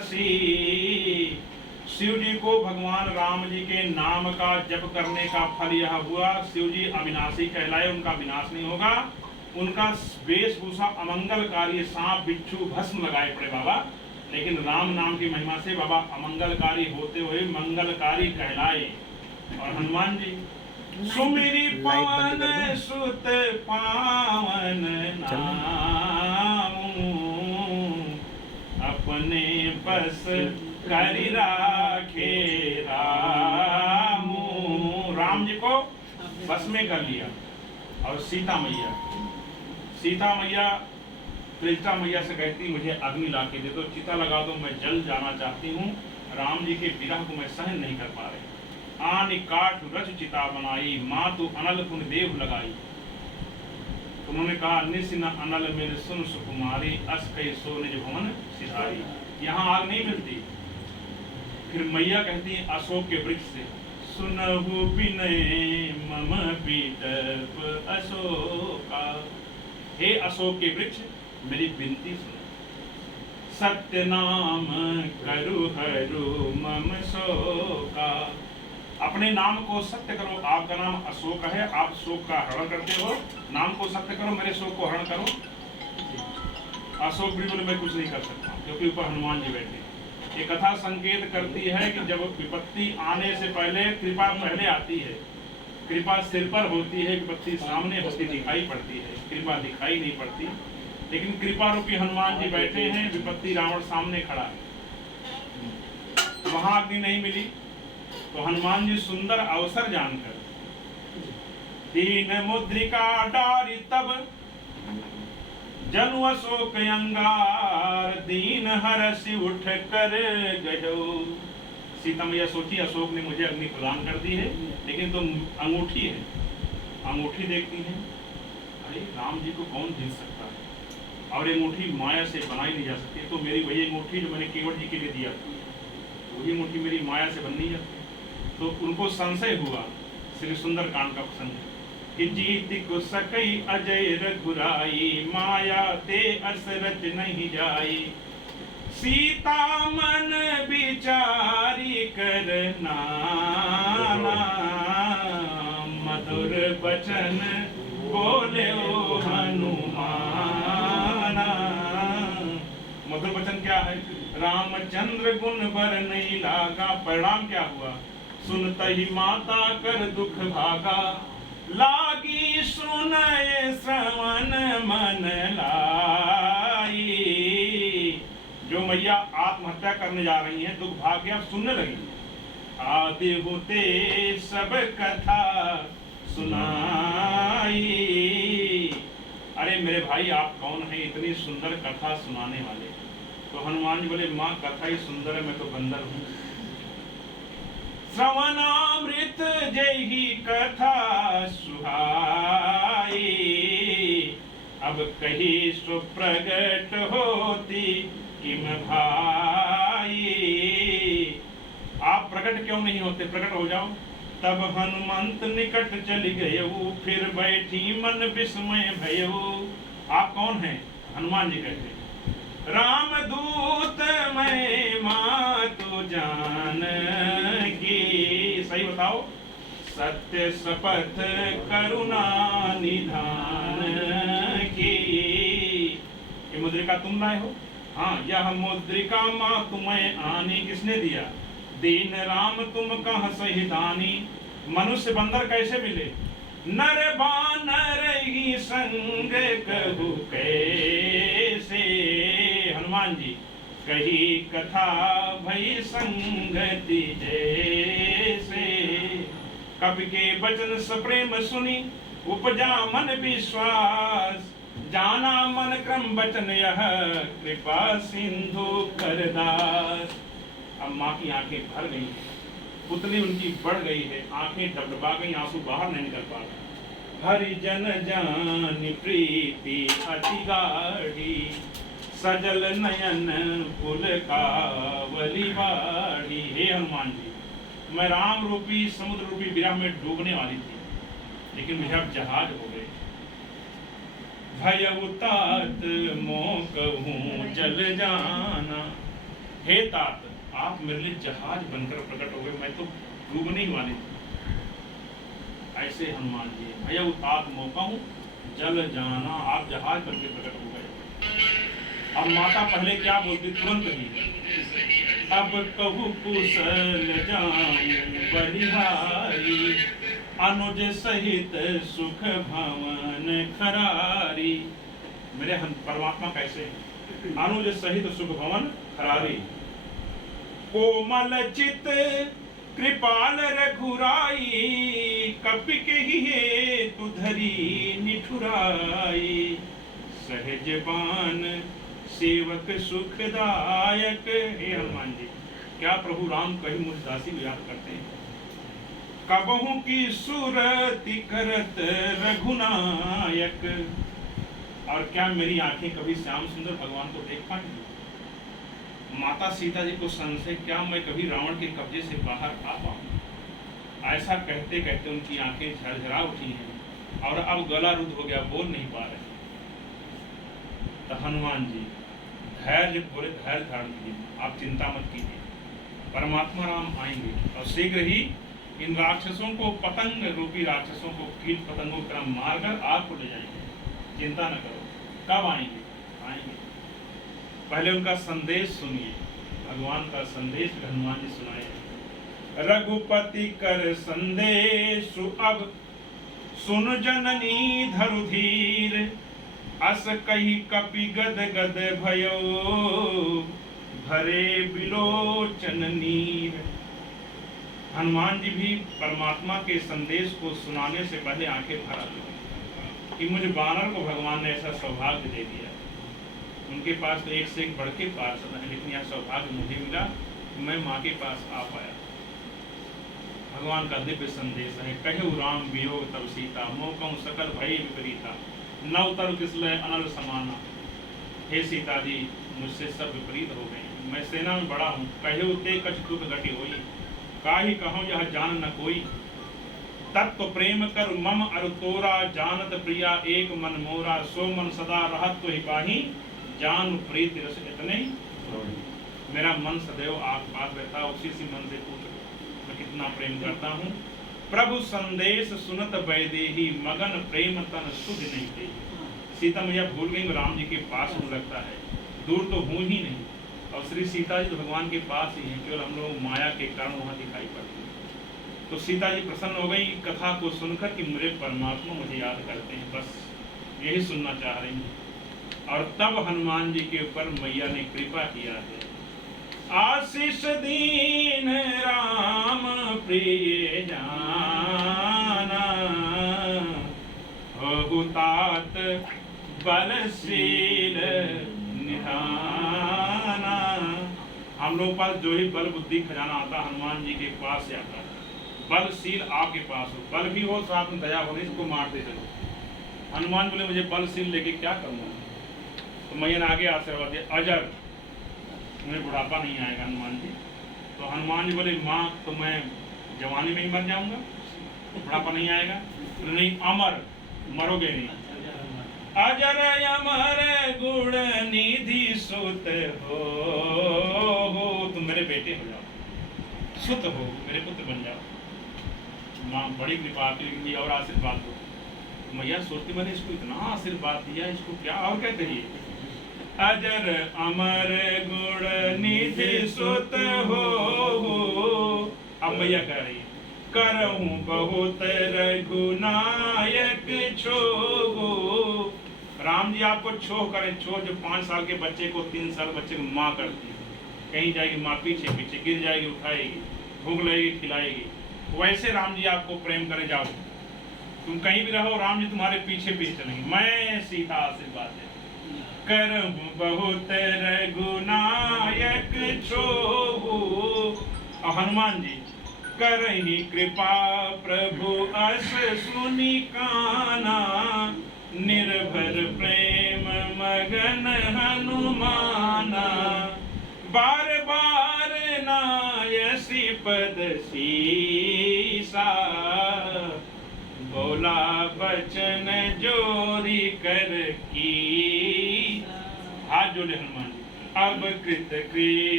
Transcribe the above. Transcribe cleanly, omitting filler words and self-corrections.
अविनाशी। शिव जी को भगवान राम जी के नाम का जप करने का फल यह हुआ, शिव जी अविनाशी कहलाए, उनका विनाश नहीं होगा। उनका वेशभूषा अमंगलकारी, सांप बिच्छू भस्म लगाए पड़े बाबा, लेकिन राम नाम की महिमा से बाबा अमंगलकारी होते हुए मंगलकारी कहलाए। और हनुमान जी सुमिरी पवन सुत पावन नाम, अपने बस करि राखे राम। राम जी को बस में कर लिया। और सीता मैया त्रिजटा मैया से कहती मुझे अग्नि ला के दे दो, चिता लगा दो, मैं जल जाना चाहती हूँ। राम जी के विरह को मैं सहन नहीं कर पा रही। आनि काठ रच चिता बनाई, मातु अनल पुन देव लगाई। उन्होंने कहा निस न अनल मेरे सुन सुकुमारी, अस कई सो निज भवन सिधारी। यहाँ आग नहीं मिलती। फिर मैया कहती है अशोक के वृक्ष से, सुनहु विनय मम पीतप अशोका। हे अशोक के वृक्ष, मेरी विनती सुनो। सत्य नाम करु हरु मम शोका। अपने नाम को सत्य करो। आपका नाम अशोक है, आप शोक का हरण करते हो, नाम को सत्य करो, मेरे शोक को हरण करो। अशोक भी बोले मैं कुछ नहीं कर सकता, क्योंकि ऊपर हनुमान जी बैठे। ये कथा संकेत करती है कि जब विपत्ति आने से पहले कृपा पहले आती है। कृपा सिर पर होती है, विपत्ति सामने होती दिखाई पड़ती है, कृपा दिखाई नहीं पड़ती। लेकिन कृपा रूपी हनुमान जी बैठे हैं, विपत्ति रावण सामने खड़ा है, वहां अग्नि नहीं मिली। तो हनुमान जी सुंदर अवसर जानकर दीन मुद्रिका डारी तब, जनु अशोक अंगार, दीन हरसि उठ कर गयो। सीता मैया सोची अशोक ने मुझे अग्नि प्रदान कर दी है, लेकिन तो अंगूठी है। अंगूठी देखती है, अरे राम जी को कौन जीत सकता है, और ये अंगूठी माया से बनाई नहीं जा सकती। तो मेरी वही अंगूठी जो मैंने केवट जी के लिए दिया, वही अंगूठी मेरी माया से बन नहीं जाती। तो उनको संशय हुआ। श्री सुंदर कांड का प्रसंग है कि जीत को सकई अजय रघुराई, माया ते असरत नहीं जाई। सीता मन विचारी कर नाना, मधुर बचन बोले ओ हनुमाना। मधुर वचन क्या है? रामचंद्र गुण बर नहीं लागा। परिणाम क्या हुआ? सुनत ही माता कर दुख भागा, लागी सुनय श्रवण मन लाई। जो मैया आत्महत्या करने जा रही हैं, दुख भाग गया, सुनने लगी। आदि होते सब कथा सुनाई। अरे मेरे भाई आप कौन हैं इतनी सुंदर कथा सुनाने वाले? तो हनुमान जी बोले माँ कथा ही सुंदर है, मैं तो बंदर हूँ। श्रवणामृत जय ही कथा सुहाई, अब कही सुप्रगट होती किम भाई। आप प्रकट क्यों नहीं होते? प्रकट हो जाओ। तब हनुमंत निकट चल गए, फिर बैठी मन विस्मय भयऊ। आप कौन हैं? हनुमान जी कहते राम दूत मैं मातु जान की। सही बताओ। सत्य शपथ करुणा निधान की। ये मुद्रिका तुम लाए हो? हाँ, यह मुद्रिका माँ तुम्हें आनी किसने दिया? दीन राम तुम कहाँ सही दानी। मनुष्य बंदर कैसे मिले? नर बानर ही संग कहु कैसे। हनुमान जी कही कथा भई संगति जैसे। कवि के वचन सप्रेम सुनी, उपजा मन विश्वास। जाना मन क्रम वचन यह, कृपा सिंधु करदास। अब माँ की आंखें भर गई, पुतली उनकी बढ़ गई है, आंखें डबडबा गई, आंसू बाहर नहीं निकल पा रहे। हरिजन जान प्रीति अति गाढ़ी, सजल नयन पुल कावली बाढ़ी। हे हनुमान जी, मैं राम रूपी समुद्र रूपी विरह में डूबने वाली थी, लेकिन मुझे अब जहाज हो गए। भय उतात मोह कहूँ जल जाना, हे तात, आप मेरे लिए जहाज बनकर प्रकट हो गए, मैं तो डूबने ही वाली थी। ऐसे हनुमान जी, भैया उताप मौका हूँ जल जाना, आप जहाज बनके प्रकट हो गए। अब माता पहले क्या बोलती, तुरंत ही, अब कहू कुशल जाऊं बलिहारी, अनुज सहित सुख भवन खरारी। मेरे हम परमात्मा कैसे हैं, अनुज सहित सुख भवन खरारी, कोमल चित कृपाल रघुराई, कपि कहि हेतु धरी निठुराई, सहज बान सेवक सुखदायक। हे हनुमान जी, क्या प्रभु राम कहीं मुझ दासी को याद करते हैं, कबहू की सुरति करत रघुनायक, और क्या मेरी आंखें कभी श्याम सुंदर भगवान को देख पाएंगी। माता सीता जी को संशय, क्या मैं कभी रावण के कब्जे से बाहर आ पाऊं। ऐसा कहते कहते उनकी आंखें झरझरा उठी हैं और अब गला रुद्ध हो गया, बोल नहीं पा रहे। तो हनुमान जी धैर्य बोले, धैर्य धारण कीजिए, आप चिंता मत कीजिए, परमात्मा राम आएंगे और शीघ्र ही इन राक्षसों को, पतंग रूपी राक्षसों को, कीट पतंगों की तरह मारकर आपको ले जाएंगे, चिंता न करो। कब आएंगे? आएंगे। पहले उनका संदेश सुनिए, भगवान का संदेश हनुमान जी सुनाए। रघुपति कर संदेश अब सुन जननी धरु धीर, अस कही कपि गद गद भयो, भरे बिलोचन नीर। हनुमान जी भी परमात्मा के संदेश को सुनाने से पहले आंखें भर आती कि मुझे वानर को भगवान ने ऐसा सौभाग्य दे दिया। उनके पास तो एक से एक बढ़ के पार्षद है, लेकिन यह सौभाग्य मुझे मिला, मैं माँ के पास आ पाया। भगवान का दिव्य संदेश है, कहु राम वियोग तब सीता, मोकहु सकल भय विपरीता, नव तरु किसलय अनल समाना। हे सीता जी, मुझसे सब विपरीत हो गए, मैं सेना में बड़ा हूँ, कहु ते कछ दुख घटी होई, काहि कहूँ यह जान न कोई, तत्व प्रेम कर मम अरु तोरा, जानत प्रिया एक मन मोरा, सो मन सदा रहत तो ही पाही, जान प्रीत रस इतने। मेरा मन सदैव आप पास रहता, उसी सी मन से पूछ मैं कितना प्रेम करता हूँ। प्रभु संदेश सुनत वैदेही, मगन प्रेम तन सुध नहीं दे। सीता मैया भूल गई राम जी के पास हो लगता है, दूर तो हूँ ही नहीं, और श्री सीता जी तो भगवान के पास ही हैं, केवल हम लोग माया के कारण वहाँ दिखाई पड़ती है। तो सीता जी प्रसन्न हो गई कथा को सुनकर कि मेरे परमात्मा मुझे याद करते हैं, बस यही सुनना चाह रही हैं। और तब हनुमान जी के ऊपर मैया ने कृपा किया है। आशीष दीन राम प्रिय जाना, हो तात बलशील निधाना। हम लोग पास जो ही बल बुद्धि खजाना आता, हनुमान जी के पास से आता है। बलशील आपके पास हो, बल भी हो, साथ में दया हो, इसको मारते चलो। हनुमान बोले मुझे बलशील लेके क्या करूँगा। तो मैया ने आगे आशीर्वाद दिया, अजर, मुझे बुढ़ापा नहीं आएगा हनुमान जी। तो हनुमान जी बोले माँ, तो मैं जवानी में ही मर जाऊंगा, बुढ़ापा नहीं आएगा। तो नहीं, अमर, मरोगे नहीं। अजर अमर गुण निधि सुत हो, तुम मेरे बेटे हो जाओ, सुत हो, मेरे पुत्र बन जाओ। माँ बड़ी कृपा आती, और आशीर्वाद दो। मैया सोचती मैंने इसको इतना आशीर्वाद दिया, इसको क्या और क्या कहिए। अजर अमर गुण निधि सुत हो, अब मैया कह रही है, करहूं बहुत रघुनायक छोह। राम जी आपको छोह करें, छोह जो 5 साल के बच्चे को 3 साल बच्चे को माँ करती है, कहीं जाएगी माँ पीछे पीछे, गिर जाएगी उठाएगी, भूख लगेगी खिलाएगी, वैसे राम जी आपको प्रेम करे। जाओ तुम कहीं भी रहो, राम जी तुम्हारे पीछे पीछे चलेंगे। मैं सीता आशीर्वाद है, करहूं बहुत रघुनायक छोह। हनुमान जी करही कृपा प्रभु अस सुनि काना, निर्भर प्रेम मगन हनुमाना। बार बार नायसी पद सीसा, बोला बचन जोरी कर की। हाथ जोड़े हनुमान जी, अब कृत कृत